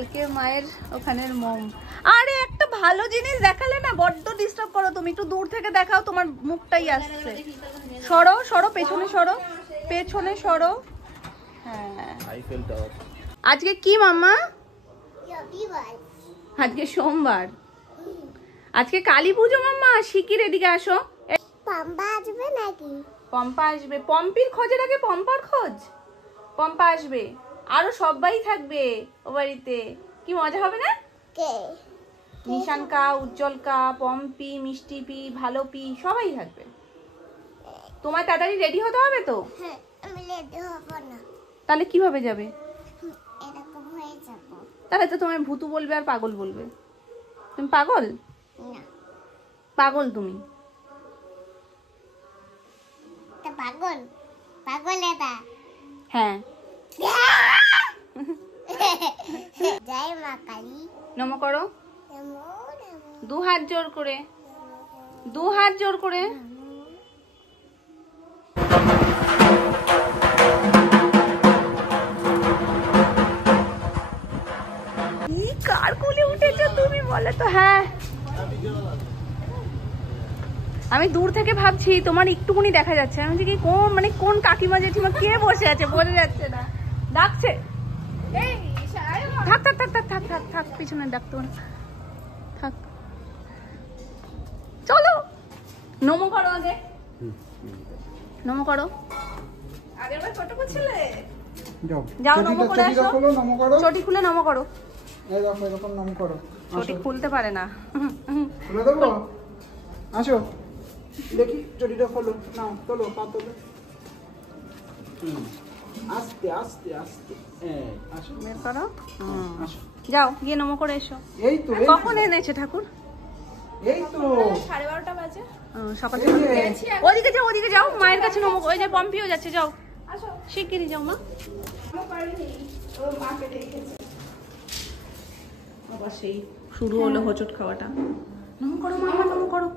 কালকে মায়ের ওখানের মোম। আরে একটা ভালো জিনিস দেখালে না বড্ড ডিস্টার্ব করো তুমি, একটু দূর থেকে দেখাও, তোমার মুখটাই আসছে। সরো সরো, পেছনে সরো, পেছনে সরো। হ্যাঁ, আইফেল টাওয়ার। আজকে কি মাম্মা? আজকে সোমবার, আজকে কালী পুজো মাম্মা। শিগগির এদিকে আসো। পম্পা আসবে নাকি? পম্পা আসবে। পম্পির খোঁজের আগে পম্পার খোঁজ। পম্পা আসবে, আরো সবাই থাকবে ও বাড়িতে। কি মজা হবে না? কে? নিশানকা, উজ্জ্বলকা, পম্পি, মিষ্টি পি, ভালো পি, সবাই থাকবে। তোমার তাড়াতাড়ি রেডি হতে হবে তো। হ্যাঁ, আমি রেডি হব না। তাহলে কিভাবে যাবে? এরকম হয়ে যাব। তাহলে তো তোমায় ভূতু বলবে আর পাগল বলবে। তুমি পাগল? না, পাগল তুমি। তা পাগল? পাগল এটা? হ্যাঁ। জয় মা কালী। নম করো, নমো নমো। দু হাত জোর করে, দু হাত জোর করে। কি কার কোলে উঠেছো তুমি বলে তো? হ্যাঁ, আমি দূর থেকে ভাবছি তোমার একটুকুনি দেখা যাচ্ছে। আমি কি কোন মানে কোন কাকিমা জেঠিমা কে বসে আছে বোঝা যাচ্ছে না। ডাকছে, থাক থাক থাক থাক থাক থাক থাক, পিছনে ডাকতো না, থাক। চলো নমো করো, আগে নমো করো। আগের বার কত করছিলে? যাও নমো করে আসো। চটি খুলে নমো করো। এই দেখো এরকম নমো করো। চটি খুলতে পারে না। খুলে দেবো? আসো দেখি চটিটা খোলো। নাও তোলো, পা তোলো। আস্তে আস্তে আস্তে। আসো বের করো। আসো। যাও গিয়ে নমো করে এসো। এই তো কখন এনেছে ঠাকুর? এই তো 12:30 বাজে। সকালে ওদিকে যাও, ওদিকে যাও, মায়ের কাছে নমো। ওই যে পম্পিও যাচ্ছে, যাও শিগগিরই যাও মা। আবার সেই শুরু হলো হোঁচট খাওয়াটা। নমো করো মামা, নমো করো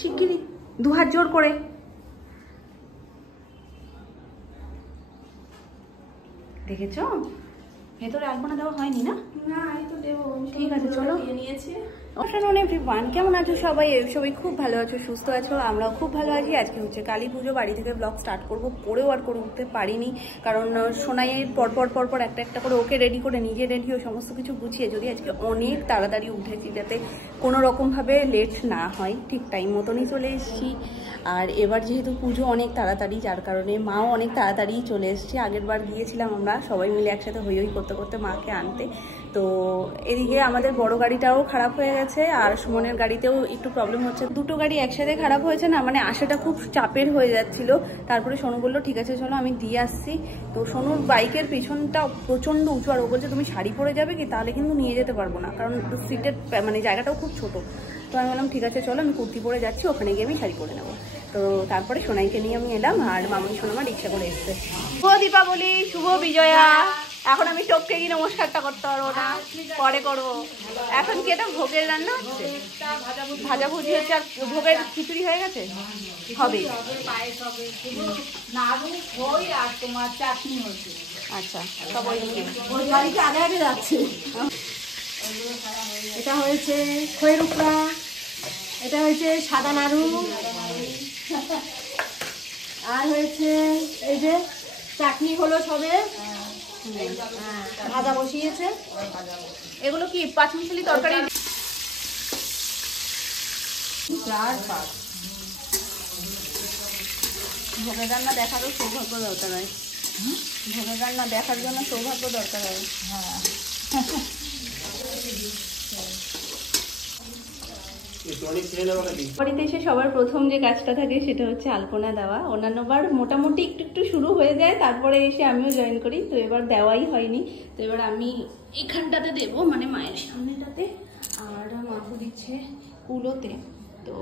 শিগগিরই, দু হাত জোর করে। দেখেছো ভেতরে আলপনা দেওয়া হয়নি না? না, এই তো দেবো। ঠিক আছে চলো। নিয়েছি। এভরিওয়ান, কেমন আছো সবাই? সবাই খুব ভালো আছো, সুস্থ আছো, আমরাও খুব ভালো আছি। আজকে হচ্ছে কালী পুজো, বাড়ি থেকে ব্লগ স্টার্ট করব। পরেও আর করে উঠতে পারিনি, কারণ সোনাইয়ের পরপর একটা একটা করে ওকে রেডি করে, নিজে রেডি ও সমস্ত কিছু গুছিয়ে যদি আজকে অনেক তাড়াতাড়ি উঠেছি যাতে কোনো রকমভাবে লেট না হয়, ঠিক টাইম মতনই চলে এসেছি। আর এবার যেহেতু পুজো অনেক তাড়াতাড়ি, যার কারণে মাও অনেক তাড়াতাড়ি চলে এসেছে। আগের বার গিয়েছিলাম আমরা সবাই মিলে একসাথে হই হই করতে করতে মাকে আনতে। তো এদিকে আমাদের বড় গাড়িটাও খারাপ হয়ে গেছে, আর সুমনের গাড়িতেও একটু প্রবলেম হচ্ছে। দুটো গাড়ি একসাথে খারাপ হয়েছে না, মানে আসাটা খুব চাপের হয়ে যাচ্ছিল। তারপরে সোনু বললো ঠিক আছে চলো আমি দিয়ে আসছি। তো সোনুর বাইকের পেছনটা প্রচণ্ড উঁচু, আর ও বলছে তুমি শাড়ি পরে যাবে কি? তাহলে কিন্তু নিয়ে যেতে পারবো না, কারণ সিটের মানে জায়গাটাও খুব ছোট। তো আমি বললাম ঠিক আছে চলো, আমি কুর্তি পরে যাচ্ছি, ওখানে গিয়ে আমি শাড়ি পরে নেবো। তো তারপরে সোনাইকে নিয়ে আমি এলাম, আর মামনি সোনামা রিক্সা করে এসছে। শুভ দীপাবলি, শুভ বিজয়া। এখন আমি টপকে গিয়ে নমস্কারটা করতে পারবো না, পরে করবো। এখন কি এটা ভোগের রান্না হচ্ছে? ভাজাভুজি হচ্ছে, আর ভোগের খিচুড়ি হয়ে গেছে, হবে আচ্ছা সব ওই গাড়িতে আগে আগে যাচ্ছে। এটা হয়েছে খয়ের উপরা, এটা হয়েছে সাদা নাড়ু, আর হয়েছে এই যে চাটনি হলো সবে, ভাজা বসিয়েছে। এগুলো কি পাঁচমিশালি তরকারি? ভোগের রান্না দেখারও সৌভাগ্য দরকার হয়। ভোগের রান্না দেখার জন্য সৌভাগ্য দরকার হয়। বাড়িতে এসে সবার প্রথম যে কাজটা থাকে সেটা হচ্ছে আলপনা দেওয়া। অন্যান্যবার মোটামুটি একটু একটু শুরু হয়ে যায়, তারপরে এসে আমিও জয়েন করি। তো এবার দেওয়াই হয়নি, তো এবার আমি এখানটাতে দেব, মানে মায়ের সামনেটাতে, আর মাথু দিচ্ছে কুলোতে। তো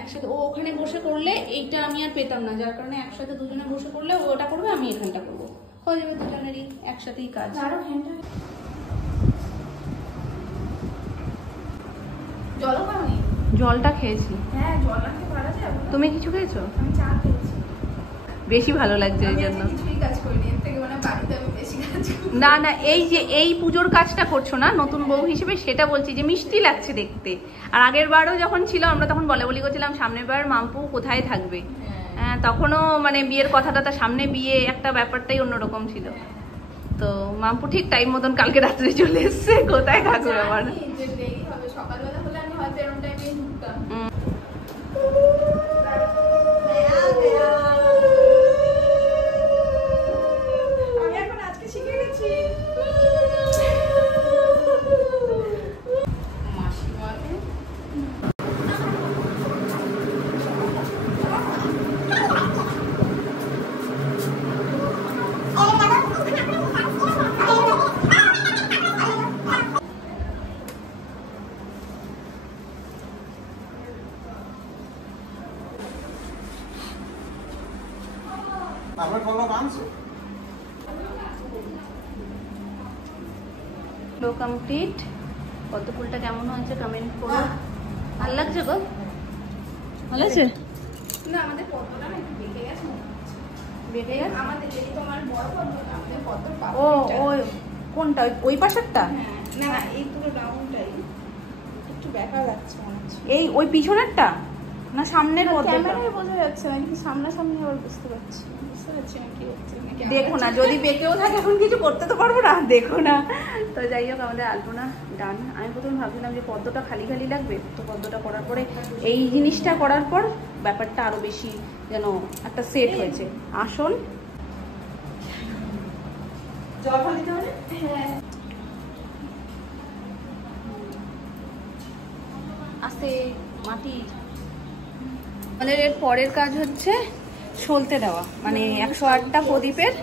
একসাথে ও ওখানে বসে করলে এইটা আমি আর পেতাম না, যার কারণে একসাথে দুজনে বসে করলে ও ওটা করবে, আমি এখানটা করবো, হয়ে যাবে দুজনেরই একসাথেই কাজ। জলও খাওনি? জলটা খেয়েছি। হ্যাঁ, জল রাখতে পারা যায়। তুমি কিছু খেয়েছো? আমি চা খেয়েছি। বেশি ভালো লাগছে ওই জন্য। কিছুই কাজ করিনি, এর থেকে মানে বাড়িতে আমি বেশি কাজ করি। না না, এই যে এই পুজোর কাজটা করছো না নতুন বউ হিসেবে, সেটা বলছি যে মিষ্টি লাগছে দেখতে। আর আগের বারও যখন ছিল আমরা তখন বলি করছিলাম সামনের বার মাম্পু কোথায় থাকবে। হ্যাঁ, তখনও মানে বিয়ের কথাটা, তার সামনে বিয়ে একটা ব্যাপারটাই অন্যরকম ছিল। তো মাম্পু ঠিক টাইম মতন কালকে রাত্রে চলে এসছে, কোথায় থাকবে আমার। সকালবেলা হলে আমি হয়তো এরকম টাইমে ঢুকতাম। আমি এখন আজকে শিখে গেছি। আমরা কলা আনছো? লো কমপ্লিট। কত ফুলটা কেমন হয়েছে কমেন্ট করো। ভালো লাগছে গো? ভালো আছে? না, আমাদের পদ্মটা না একটু বেঁকে গেছে। বেঁকে গেছে? আমাদের যেই তোমার বড় পদ্ম না, আমাদের পদ্মর ও ওই কোনটা, ওই পাশেরটা? হ্যাঁ, না এই পুরো রাউন্ডটাই একটু বেঁকা লাগছে মনে হচ্ছে। এই ওই পিছনেরটা না সামনের পদ্মটা? ক্যামেরায় বোঝা যাচ্ছে না, কিন্তু সামনাসামনি আবার বুঝতে পারছি না কি হচ্ছে। দেখো না, যদি বেঁকেও থাকে এখন কিছু করতে তো পারবো না, দেখো না। তো যাই হোক, আমাদের আলপনা ডান। আমি প্রথমে ভাবছিলাম যে পদ্মটা খালি খালি লাগবে, তো পদ্মটা করার পরে এই জিনিসটা করার পর ব্যাপারটা আরো বেশি যেন একটা সেট হয়েছে। আসল জল ফল দিতে হবে। হ্যাঁ, আস্তে মাটি। আমাদের এর পরের কাজ হচ্ছে সলতে দেওয়া, মানে 108টা প্রদীপের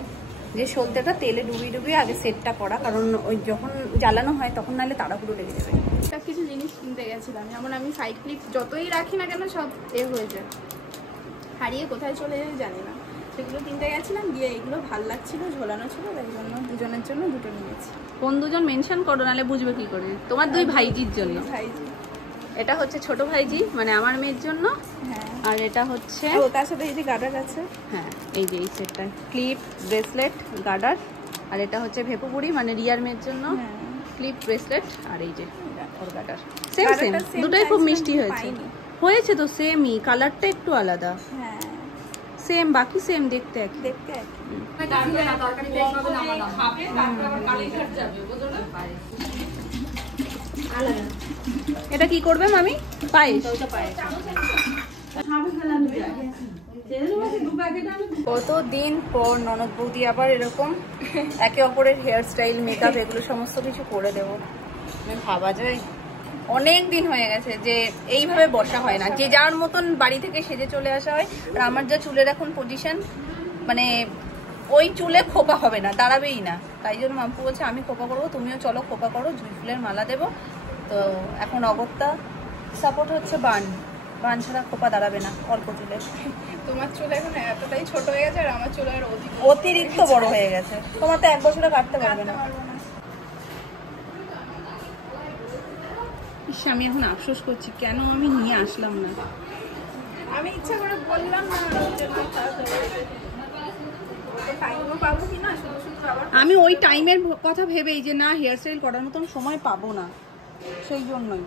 যে সলতেটা তেলে ডুবিয়ে আগে সেটটা করা, কারণ ওই যখন জ্বালানো হয় তখন নাহলে তাড়াহুড়ো লেগে যাবে। সব কিছু জিনিস কিনতে গেছিলাম, যেমন আমি সাইড ক্লিপ যতই রাখি না কেন সব হয়ে যায়, হারিয়ে কোথায় চলে যায় জানি না। সেগুলো কিনতে গেছিলাম, গিয়ে এগুলো ভাল লাগছিল, ঝোলানো ছিল, তাই জন্য দুজনের জন্য দুটো নিয়েছি। কোন দুজন মেনশন করো, নাহলে বুঝবে কি করে। তোমার দুই ভাইজির জন্য। ভাইজি, এটা হচ্ছে ছোট ভাইজি, মানে আমার মেয়ের জন্য। হ্যাঁ, আর এটা হচ্ছে ও তার সাথে এই যে গার্ডার আছে। হ্যাঁ, এই যে এই সেটটা ক্লিপ, ব্রেসলেট, গার্ডার। আর এটা হচ্ছে ভেপুপুরি, মানে রিয়ার মেয়ের জন্য ক্লিপ, ব্রেসলেট, আর এই যে ওর গার্ডার। সেম সেম, দুটোই খুব মিষ্টি হয়েছে। হয়েছে তো সেমই, কালারটা একটু আলাদা। হ্যাঁ, সেম, বাকি সেম, দেখতে একই। দেখতে একই। এটা কি করবে মামি? পায়েস। কতদিন পর ননদ বৌদি আবার এরকম একে অপরের হেয়ার স্টাইল, মেকআপ এগুলো সমস্ত কিছু করে দেবো। ভাবা যায় অনেক দিন হয়ে গেছে যে এইভাবে বসা হয় না, যে যার মতন বাড়ি থেকে সেজে চলে আসা হয়। আর আমার যা চুলের এখন পজিশন, মানে ওই চুলে খোপা হবে না, দাঁড়াবেই না। তাই জন্য মাম্পু বলছে আমি খোপা করবো, তুমিও চলো খোপা করো, জুঁই ফুলের মালা দেবো। তো এখন অগত্যা সাপোর্ট হচ্ছে বান ছাড়া খোপা দাঁড়াবে না অল্প চুলে। তোমার চুল এখন এতটাই ছোট হয়ে গেছে, আর আমার চুল আর অতিরিক্ত বড় হয়ে গেছে। তোমার তো 1 বছরে কাটতে পারবে না। আমি এখন আফসোস করছি কেন আমি নিয়ে আসলাম না। আমি ইচ্ছা করে বললাম না, টাইমও পাবো কিনা, শুধু শুধু আবার আমি ওই টাইমের কথা ভেবেই যে না হেয়ার স্টাইল করার মতন সময় পাবো না, সেই জন্যই।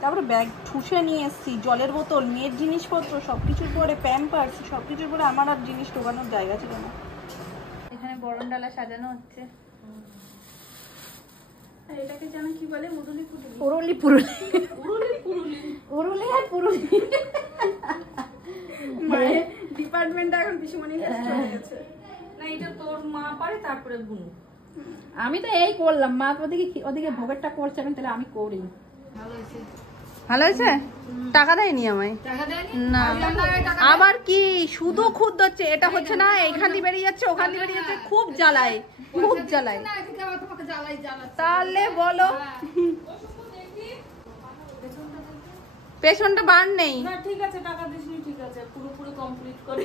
তারপরে ব্যাগ ঠুসে নিয়ে এসছি, জলের বোতল, মেয়ের জিনিসপত্র সবকিছুর পরে, প্যাম্পার্স সবকিছুর পরে আমার আর জিনিস ঢোকানোর জায়গা ছিল না। এখানে বরণ ডালা সাজানো হচ্ছে। এটাকে যেন কি বলে, মুরুলি পুরুলি। পুরুলি পুরুলি উরুলি আর পুরুলি। মায়ের ডিপার্টমেন্টটা এখন পিসুমনির কাছে চলে গেছে। না, এটা তোর মা পারে, তারপরে বুনু। আমি তো এই করলাম, মা ওদিকে ভোগেরটা করছে, তাহলে আমি করি। ভালো হয়েছে? টাকা দেয়নি আমায় না, আবার কি শুধু খুদ হচ্ছে, এটা হচ্ছে না, এইখান দিয়ে বেরিয়ে যাচ্ছে, ওখান দিয়ে বেরিয়ে যাচ্ছে, খুব জ্বালায়, খুব জ্বালায়। তাহলে বলো পেছনটা বার নেই। ঠিক আছে, টাকা দিসনি, ঠিক আছে, পুরোপুরি কমপ্লিট করে।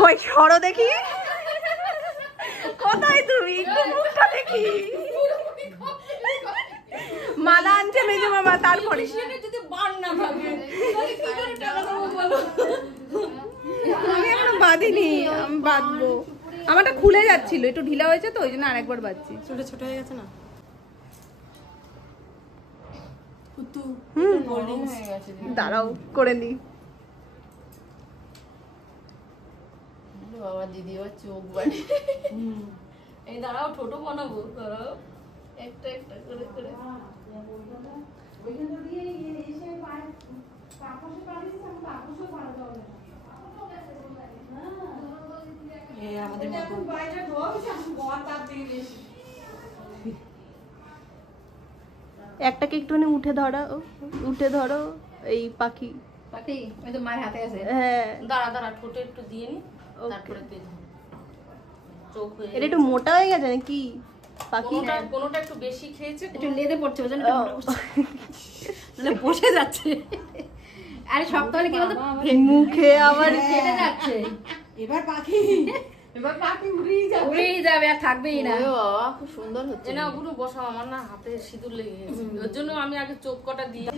কই সরো দেখি, কোথায় তুমি? মুখটা দেখি। মালা আনছে মেজো মামা, তারপরে যদি বার না থাকে তাহলে কি করে টাকা দেবো বলো? আমি এখনো বাঁধিনি, আমি বাঁধবো। আমারটা খুলে যাচ্ছিল, একটু ঢিলা হয়েছে তো ওই জন্য আরেকবার বাজছি। ছোট ছোট হয়ে গেছে না? দাঁড়াও করে নি। বাবা দিদি ওর চোখ বাড়ি। এই দাঁড়াও ছোট বানাবো, দাঁড়াও একটা একটা করে করে। একটাকে একটুখানি উঠে ধরো এই পাখি। পাখি ওই তো মায়ের হাতে আছে। হ্যাঁ দাঁড়া দাঁড়া ঠোঁটে একটু দিয়ে নি, তারপরে তুই চোখ হয়ে এটা একটু মোটা হয়ে গেছে নাকি পাখি? কোনোটা একটু বেশি খেয়েছে, একটু লেদে পড়ছে ওই জন্য বসে যাচ্ছে। আরে শক্ত হলে কি বলতো মুখে আবার কেটে যাচ্ছে। এবার পাখি উড়েই যাবে আর থাকবেই না। খুব সুন্দর হচ্ছে। না ওগুলো বসাও, আমার না হাতে সিঁদুর লেগে গেছে, ওর জন্য আমি আগে চোখ কটা দিয়ে।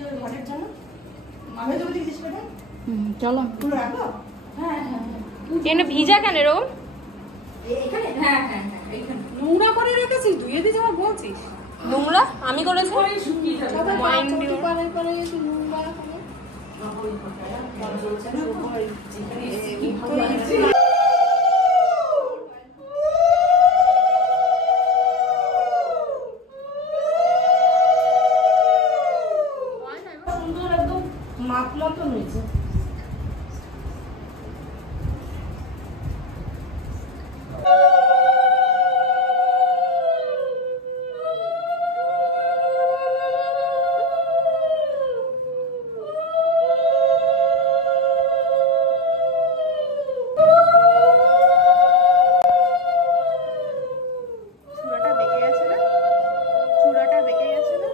চলো এনে ভিজা কেন রো? নোংরা করে রেখেছিস, ধুয়ে দিতে আমার বলছিস? নোংরা আমি করেছি। সুন্দর একদম মাপ মতন হয়েছে। চূড়াটা বেঁকে গেছে না? চূড়াটা বেঁকে গেছে না?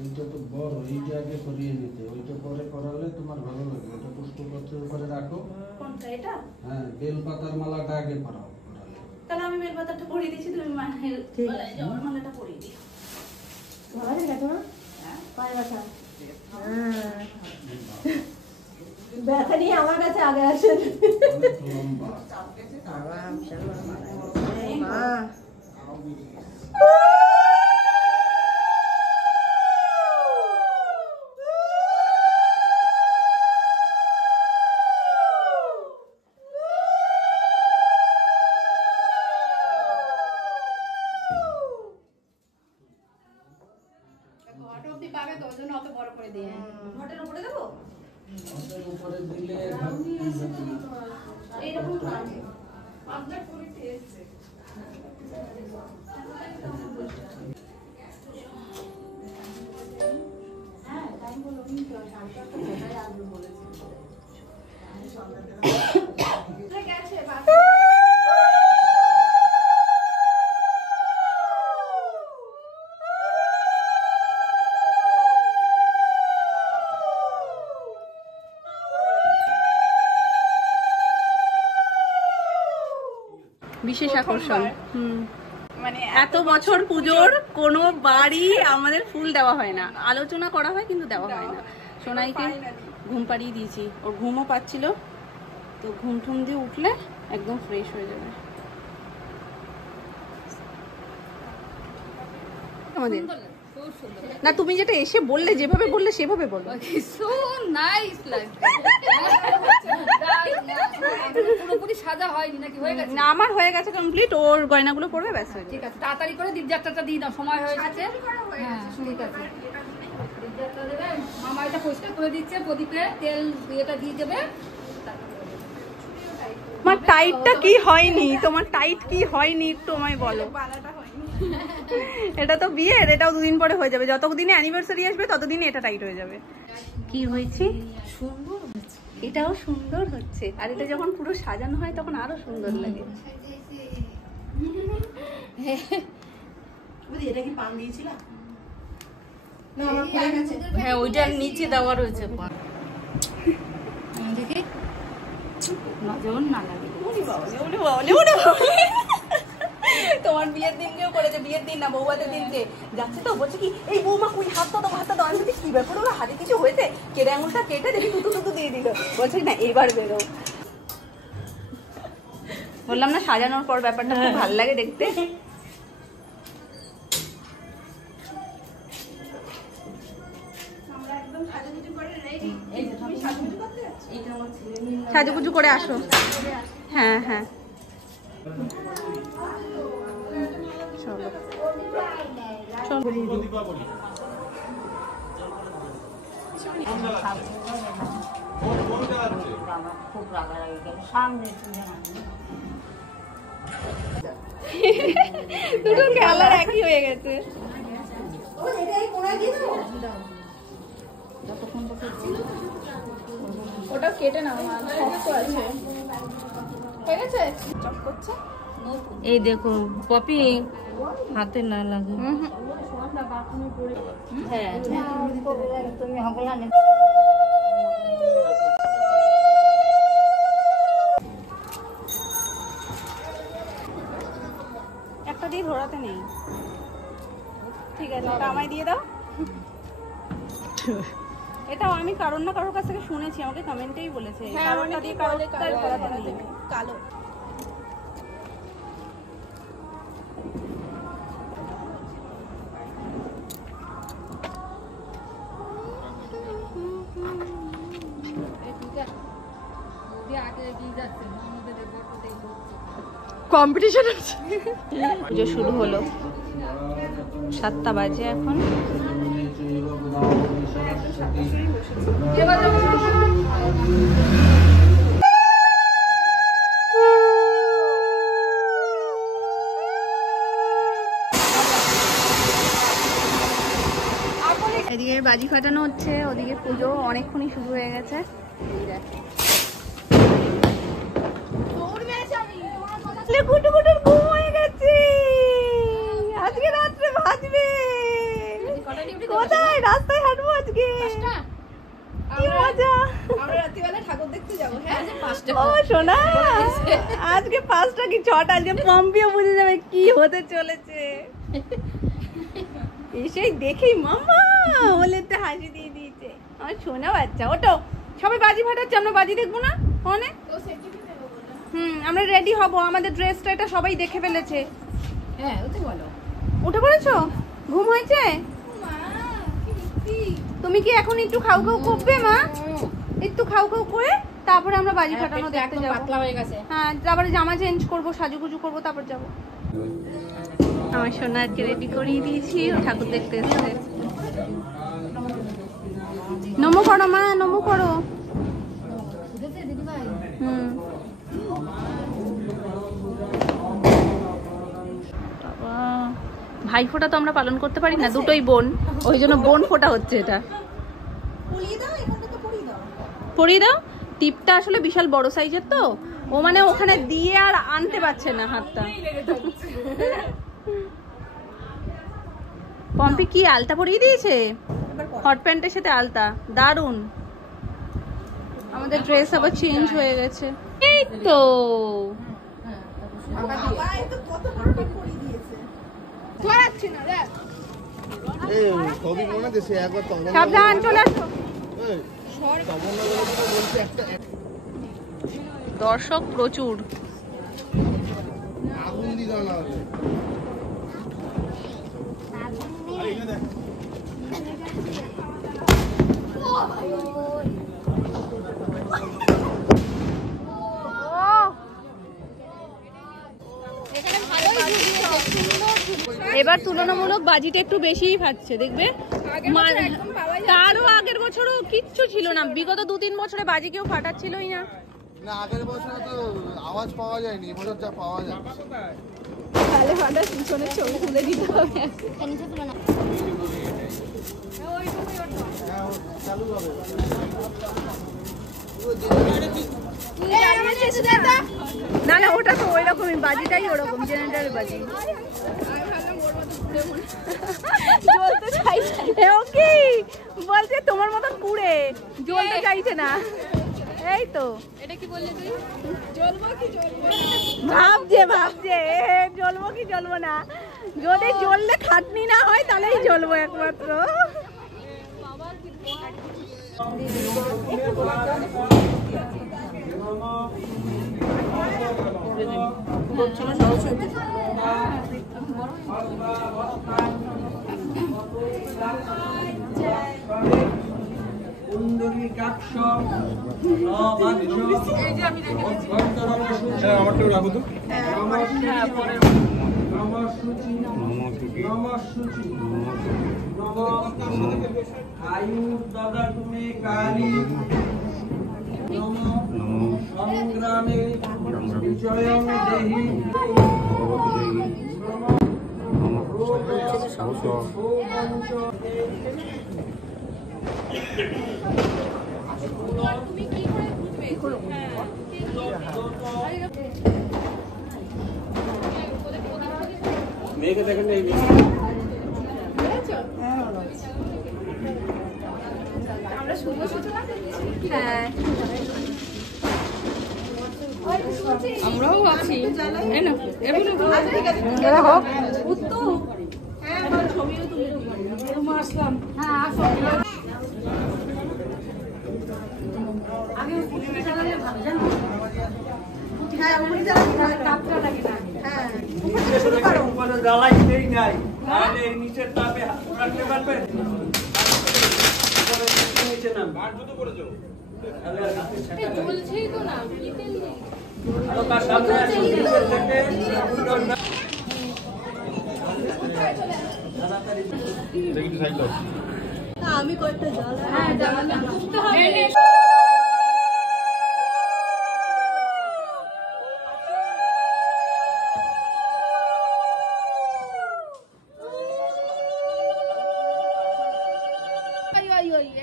এইটা তো বড়, এইটা আগে করিয়ে নিতে, ওইটা পরে করালে তোমার ভালো লাগবে। ওটা পুষ্পপত্রের উপরে রাখো। কোনটা এটা? হ্যাঁ, বেলপাতার মালাটা আগে করাও, করালে। তাহলে আমি বেলপাতাটা পরিয়ে দিচ্ছি, তুমি মায়ের গলায় যাওয়ার মালাটা পরিয়ে দিও। ব্যথা নিয়ে আমার কাছে আগে আসেন। অনেক লম্বা। ঘট অব্দি পাবে তো ওই জন্য অত বড় করে দিয়ে। ঘটের উপরে দেবো? ওটার উপরে দিলে এইরকম থাকে। বিশেষ আকর্ষণ। মানে এত বছর পুজোর কোনো বাড়ি আমাদের ফুল দেওয়া হয় না, আলোচনা করা হয় কিন্তু দেওয়া হয় না। সোনাইকে ঘুম পাড়িয়ে দিয়েছি, ওর ঘুমও পাচ্ছিল, তো ঘুম ঠুম দিয়ে উঠলে একদম ফ্রেশ হয়ে যাবে আমাদের। না তুমি যেটা এসে বললে, যেভাবে বললে সেভাবে বলো। সো নাইস লাগছে। পুরোপুরি সাজা হয়নি নাকি হয়ে গেছে? না আমার হয়ে গেছে কমপ্লিট, ওর গয়নাগুলো পড়বে ব্যাস হয়ে যাবে। ঠিক আছে, তাড়াতাড়ি করে দীপযাত্রাটা দিয়ে দাও, সময় হয়ে গেছে। হ্যাঁ ঠিক আছে, দীপযাত্রা দেবে, মামা এটা পরিষ্কার করে দিচ্ছে, প্রদীপে তেল এটা দিয়ে দেবে। তোমার টাইটটা কি হয়নি? তোমার টাইট কি হয়নি একটু আমায় বলো। এটা তো বিয়ের, এটাও দুদিন পরে হয়ে যাবে, যতদিনে অ্যানিভার্সারি আসবে ততদিনে এটা টাইট হয়ে যাবে। কি হয়েছে? সুন্দর হচ্ছে, এটাও সুন্দর হচ্ছে, আর এটা যখন পুরো সাজানো হয় তখন আরো সুন্দর লাগে। এটা কি পান দিয়েছিলাম? হ্যাঁ ওইটার নিচে দেওয়া রয়েছে পান। দেখি নজর না লাগে। তো তোমার বিয়ের দিনকেও করেছে, বিয়ের দিন না বৌভাতের দিনকে যাচ্ছে তো বলছে কি এই বৌমা কুই হাতটা দাও। আমি বলছি কি ব্যাপার ওরা হাতে কিছু হয়েছে, কেটে আঙুলটা কেটে দেখি তুতু দিয়ে দিল। বলছে না এবার বেরো। বললাম না সাজানোর পর ব্যাপারটা খুব ভালো লাগে দেখতে। সাজুগুজু করে আসো। হ্যাঁ হ্যাঁ চলো দুটো কালার একই হয়ে গেছে। ওটা কেটে নাও, শক্ত আছে। হয়ে গেছে? চপ করছে। এই দেখো পপি হাতে না লাগে। হ্যাঁ তুমি হবে না। একটা দিয়ে ধরাতে নেই, ঠিক আছে ওটা আমায় দিয়ে দাও। এটাও আমি কারোর না কারোর কাছ থেকে শুনেছি, আমাকে কমেন্টেই বলেছে কারোরটা দিয়ে কারোরটা ধরাতে নেই। কালো কম্পিটিশন আছে। পুজো শুরু হলো, 7টা বাজে এখন। এদিকে বাজি ফাটানো হচ্ছে, ওদিকে পুজো অনেকক্ষণই শুরু হয়ে গেছে। কুটুকুটুর ঘুম হয়ে গেছে, আজকে রাত্রে ভাজবে। কোথায়? রাস্তায় হাঁটবো আজকে, কি মজা। আমরা রাত্রিবেলা ঠাকুর দেখতে যাবো। হ্যাঁ ও সোনা, আজকে 5টা কি 6টা, আজকে পম্পিও বুঝে যাবে কি হতে চলেছে। এসেই দেখেই মামা বলেতে হাসি দিয়ে দিয়েছে আমার সোনা বাচ্চা। ওটো সবাই বাজি ফাটাচ্ছে, আমরা বাজি দেখবো না অনেক। আমরা রেডি হব, আমাদের ড্রেসটা এটা সবাই দেখে ফেলেছে। হ্যাঁ ওতে বলো। উঠে পড়েছো? ঘুম হয়েছে? তুমি কি এখন একটু খাও করবে মা? একটু খাও করে তারপরে আমরা বাজি ফাটানো দেখতে যাবো। পাতলা হয়ে গেছে। হ্যাঁ তারপরে জামা চেঞ্জ করবো, সাজুগুজু করবো, তারপর যাবো। আমার সোনা আজকে রেডি করিয়ে দিয়েছি, ও ঠাকুর দেখতে এসেছে। নমো করো মা, নমো করো। ভাই ফোঁটা তো আমরা পালন করতে পারি না, দুটোই বোন, ওই জন্য বোন ফোঁটা হচ্ছে। এটা পরিয়ে দাও। টিপটা আসলে বিশাল বড় সাইজের তো, ও মানে ওখানে দিয়ে আর আনতে পারছে না হাতটা। পম্পি কি আলতা পরিয়ে দিয়েছে? হট প্যান্টের সাথে আলতা, দারুন। আমাদের ড্রেস আবার চেঞ্জ হয়ে গেছে। এই তো সাবধান, চলে আসো। দর্শক প্রচুর। এবার তুলনামূলক বাজিটা একটু বেশিই ফাটছে দেখবে। তারও আগের বছরও কিচ্ছু ছিল না, বিগত 2-3 বছরে বাজি কেউ ফাটাচ্ছিলই না। না আগের বছরে তো আওয়াজ পাওয়া যায়নি, এবছর যা পাওয়া যায়। তাহলে ফাটা পিছনে ছবি তুলে দিতে হবে। চালু হবে। না না ওটা তো ওই রকমই, বাজিটাই ওরকম জেনারেটর বাজি। জ্বলতে চাইছে ওকে বলছে তোমার মতন কুড়ে জ্বলতে চাইছে না। এই তো এটা কি বললি তুই? জ্বলবো কি জ্বলবো ভাবছে জ্বলবো কি জ্বলবো না, যদি জ্বললে খাটনি না হয় তাহলেই জ্বলবো একমাত্র। আমারটাও রাখো তো। দাদা তুমি কালী সংগ্রামে বিজয়ং দেহি মেয়েকে দেখেন এই আমরা শুভ সূচনা করছি। হ্যাঁ আমরাও আছি এই না এগুলো হোক আসলাম। হ্যাঁ আসো আগে জ্বালাইতেই নাই তাহলে এই নিচের তাপে রাখতে পারবেন। চলছেই তো না আমি কয়েকটা জল হ্যাঁ বুঝতে হবে।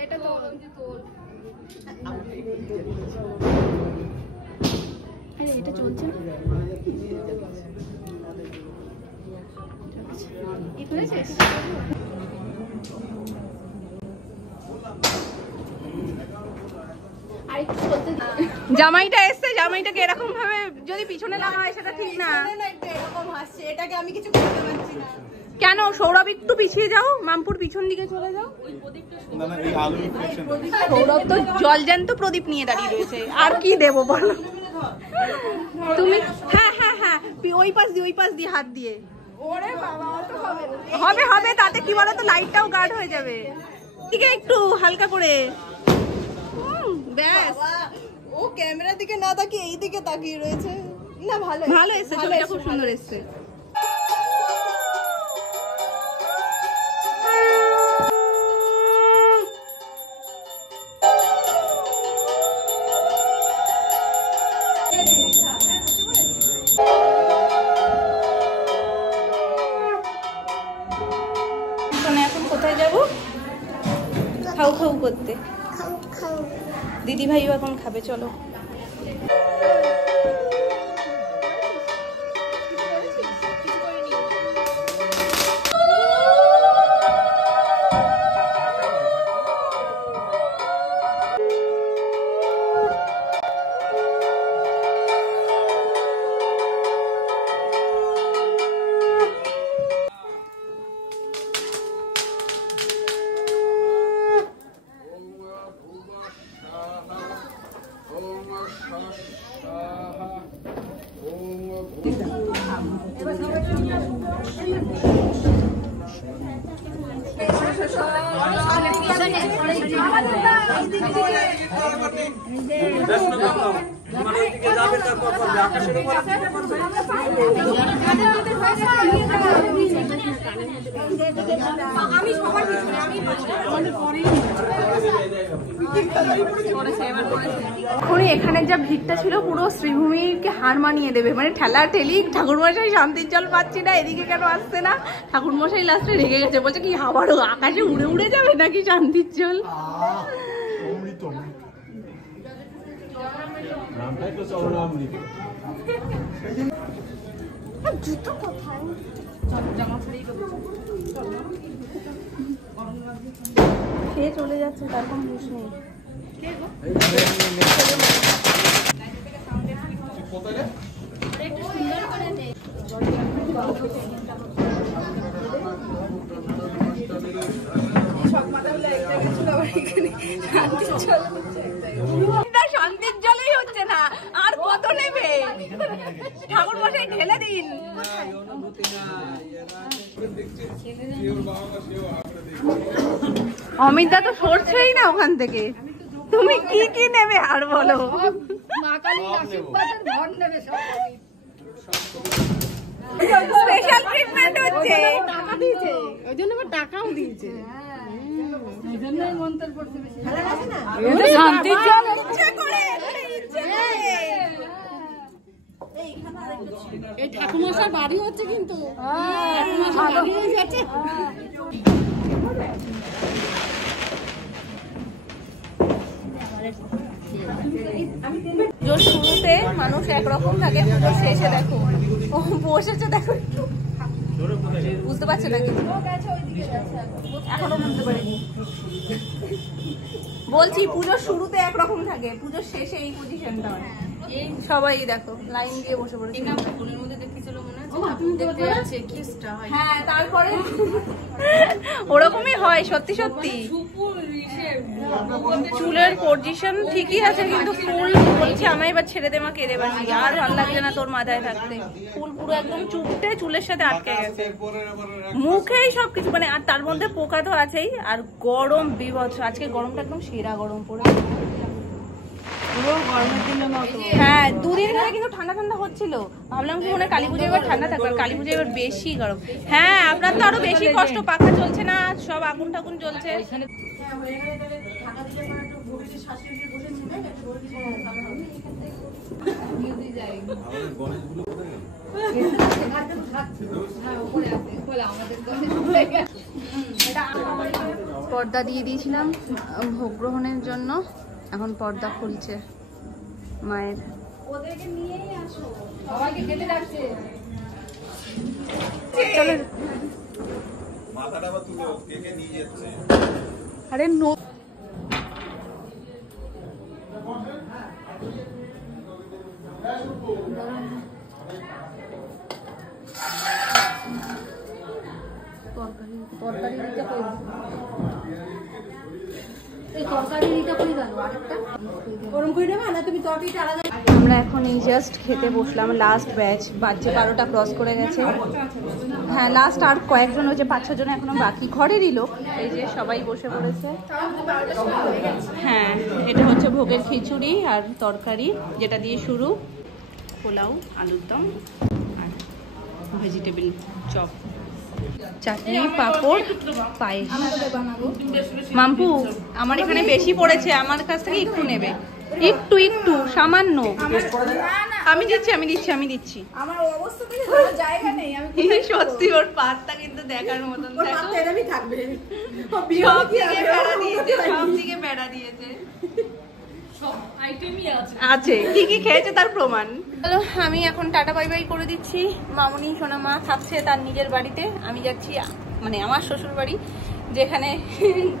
এটা তো এটা চলছে না জামাইটা এসছে, জামাইটাকে এরকম ভাবে যদি পিছনে না হয় সেটা ঠিক না। এরকম হাসছে, এটাকে আমি কিছু করতে পারছি না। কেন সৌরভ একটু পিছিয়ে যাও, মামপুর পিছন দিকে চলে যাও। সৌরভ তো জলজ্যান্ত প্রদীপ নিয়ে দাঁড়িয়ে রয়েছে, আর কি দেবো বলো তুমি। হ্যাঁ হ্যাঁ হ্যাঁ ওই পাশ দিয়ে হাত দিয়ে ওরে বাবা অত হবে না। হবে হবে, তাতে কি বলো তো লাইটটাও গার্ড হয়ে যাবে। ঠিক একটু হালকা করে ব্যাস। ও ক্যামেরার দিকে না তাকিয়ে এই দিকে তাকিয়ে রয়েছে। না ভালো ভালো এসছে, ছবিটা খুব সুন্দর এসছে। এখন কোথায় যাবো? খাও খাও করতে। দিদি ভাইও এখন খাবে, চলো। এখানে যা ভিড়টা ছিল পুরো শ্রীভূমিকে হার মানিয়ে দেবে, মানে ঠেলা ঠেলি। ঠাকুরমশাই শান্তির জল পাচ্ছি না, এদিকে কেন আসছে না। ঠাকুরমশাই লাস্টে রেগে গেছে, বলছে কি আবারও আকাশে উড়ে উড়ে যাবে নাকি শান্তির জল। জুতো কোথায়? খেয়ে চলে যাচ্ছে, তার কোনো হুঁশ নেই। শান্তির জলেই হচ্ছে না, আর কত নেবে? ঠাকুর মশাই ঢেলে দিন। অমিতদা তো সরছেই না ওখান থেকে। তুমি কি কি নেবে আর বলো? স্পেশাল ট্রিটমেন্ট হচ্ছে। টাকা দিয়েছে, ওই জন্য আবার টাকাও দিয়েছে। শান্তির জল ইচ্ছা করে, এই ঠাকুরমশাই বাড়ি হচ্ছে কিন্তু পুজোর শুরুতে মানুষ একরকম থাকে, পুজোর শেষে দেখো ও বসেছে, দেখো বুঝতে পারছে না কিন্তু এখনো বুঝতে পারিনি। বলছি পুজোর শুরুতে একরকম থাকে, পুজোর শেষে এই পজিশনটা হয়। সবাই দেখো লাইন দিয়ে বসে পড়েছে। ফোনের মধ্যে দেখেছিল মনে হচ্ছে, হ্যাঁ তারপরে ওরকমই হয় সত্যি সত্যি। চুলের পজিশন ঠিকই আছে কিন্তু ফুল বলছি আমায় এবার ছেড়ে দে মা, কেঁদে বাসি, আর ভালো লাগছে না তোর মাথায় থাকতে। ফুল পুরো একদম চুপটে চুলের সাথে আটকে গেছে, মুখেই সবকিছু মানে, আর তার মধ্যে পোকা তো আছেই, আর গরম বিভৎস। আজকে গরমটা একদম সেরা গরম পড়েছে। হ্যাঁ দুদিন ধরে কিন্তু ঠান্ডা ঠান্ডা হচ্ছিল, ভাবলাম কি মনে হয় কালী পুজো এবার ঠান্ডা থাকবে, কালী পুজো এবার বেশি গরম। হ্যাঁ আপনার তো আরো বেশি কষ্ট, পাখা চলছে না, সব আগুন টাগুন জ্বলছে। পর্দা দিয়ে দিয়েছিলাম ভোগ গ্রহণের জন্য, এখন পর্দা খুলছে মায়ের। আরে নো আমরা এখন এই জাস্ট খেতে বসলাম, লাস্ট ব্যাচ, বাজছে 12টা ক্রস করে গেছে। হ্যাঁ লাস্ট আর কয়েকজন হচ্ছে, 5-6 জন এখনো বাকি, ঘরেরই লোক। এই যে সবাই বসে পড়েছে। হ্যাঁ এটা হচ্ছে ভোগের খিচুড়ি আর তরকারি, যেটা দিয়ে শুরু, পোলাও, আলুর দম আর ভেজিটেবল চপ, চাটনি, পাঁপড়, পায়েস। মাম্পু আমার এখানে বেশি পড়েছে, আমার কাছ থেকে একটু নেবে, একটু একটু সামান্য। আমি দিচ্ছি আমার অবস্থা থেকে জায়গা নেই, আমি সত্যি ওর পাতটা কিন্তু দেখার মতন, থাকবে সব দিকে বেড়া দিয়েছে, আছে কি কি খেয়েছে তার প্রমাণ। চলো আমি এখন টাটা বাই বাই করে দিচ্ছি। মামুনি সোনা মা থাকছে তার নিজের বাড়িতে, আমি যাচ্ছি মানে আমার শ্বশুর বাড়ি, যেখানে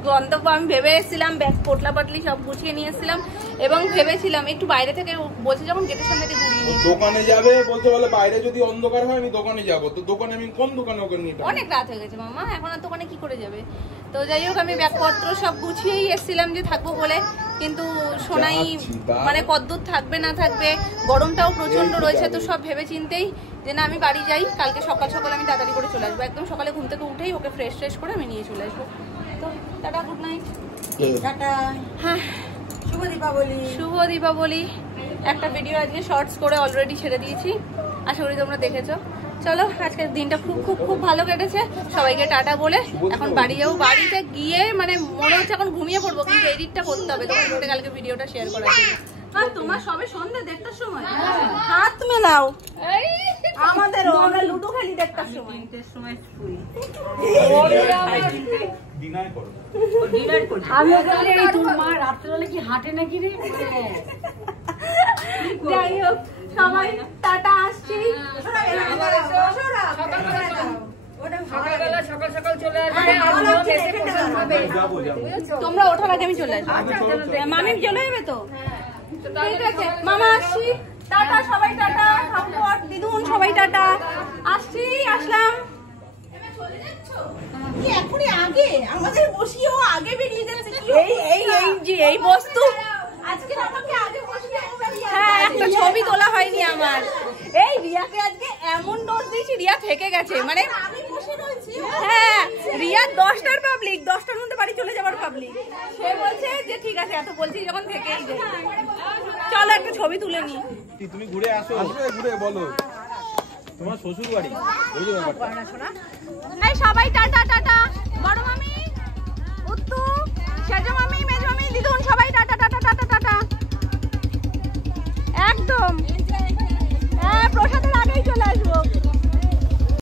গন্তব্য আমি ভেবে এসেছিলাম, ব্যাগ পোটলা পাটলি সব গুছিয়ে নিয়ে এসেছিলাম, এবং ভেবেছিলাম একটু বাইরে থেকে বলছে যখন গেটের সামনে দিয়ে ঘুরিয়ে নিয়ে দোকানে যাবে, বলতে বলে বাইরে যদি অন্ধকার হয় আমি দোকানে যাবো, তো দোকানে আমি কোন দোকানে ওকে নিয়ে অনেক রাত হয়ে গেছে মামা, এখন আর দোকানে কি করে যাবে। তো যাই হোক আমি ব্যাগপত্র সব গুছিয়েই এসেছিলাম যে থাকবো বলে, কিন্তু সোনাই মানে কদ্দূর থাকবে না থাকবে, গরমটাও প্রচন্ড রয়েছে, তো সব ভেবে চিন্তেই যে না আমি বাড়ি যাই, কালকে সকাল সকাল আমি তাড়াতাড়ি করে চলে আসবো, একদম সকালে ঘুম থেকে উঠেই ওকে ফ্রেশ করে আমি নিয়ে চলে আসবো। তো টাটা, গুড নাইট, টাটা। হ্যাঁ শুভ দীপাবলি। একটা ভিডিও আজকে শর্টস করে অলরেডি ছেড়ে দিয়েছি, আশা করি তোমরা দেখেছো। চলো আজকের দিনটা খুব খুব খুব ভালো কেটেছে, সবাইকে টাটা বলে এখন বাড়ি যাবো। বাড়িতে গিয়ে মানে মনে হচ্ছে এখন ঘুমিয়ে পড়বো, কিন্তু এডিটটা করতে হবে তোমার সাথে কালকে ভিডিওটা শেয়ার করার জন্য। আর তোমার সবে সন্ধ্যে 1:30টার সময় হাত মেলাও, আমাদের আমরা লুডো খেলি 1:30টার সময়। যাই হোক সবাই টাটা, আসছি। সকালবেলা সকাল সকাল চলে আসবে আর নিয়ম এসে পছন্দ হবে। তোমরা ওঠার আগে আমি চলে আসবো। মামি চলে যাবে তো? ঠিক আছে মামা, আসছি। টাটা সবাই, টাটা ঠাকুর দিদুন সবাই টাটা। আসছি, আসলাম। এখনই আগে আমাদের বসিয়ে ও আগে বেরিয়ে যাচ্ছে। এই বস্তু আজকে আমাকে আগে বসিয়ে ও বেরিয়ে হ্যাঁ, একটা ছবি তোলা হয়নি আমার। এই রিয়াকে আজকে এমন ডোজ দিয়েছি, রিয়া থেকে গেছে। মানে আমি বসে রয়েছি। হ্যাঁ, রিয়া 10টার পাবলিক, 10টার মধ্যে বাড়ি চলে যাবার পাবলিক। সে বলছে যে ঠিক আছে, এত বলছি যখন থেকেই যাই, চলো একটা ছবি তুলে নি। তুমি ঘুরে আসো, ঘুরে বলো তোমার শ্বশুর বাড়ি ওই যে ব্যাপারটা। এই সবাই টাটা টাটা। বড় মামি, উত্তু, সেজো মামি,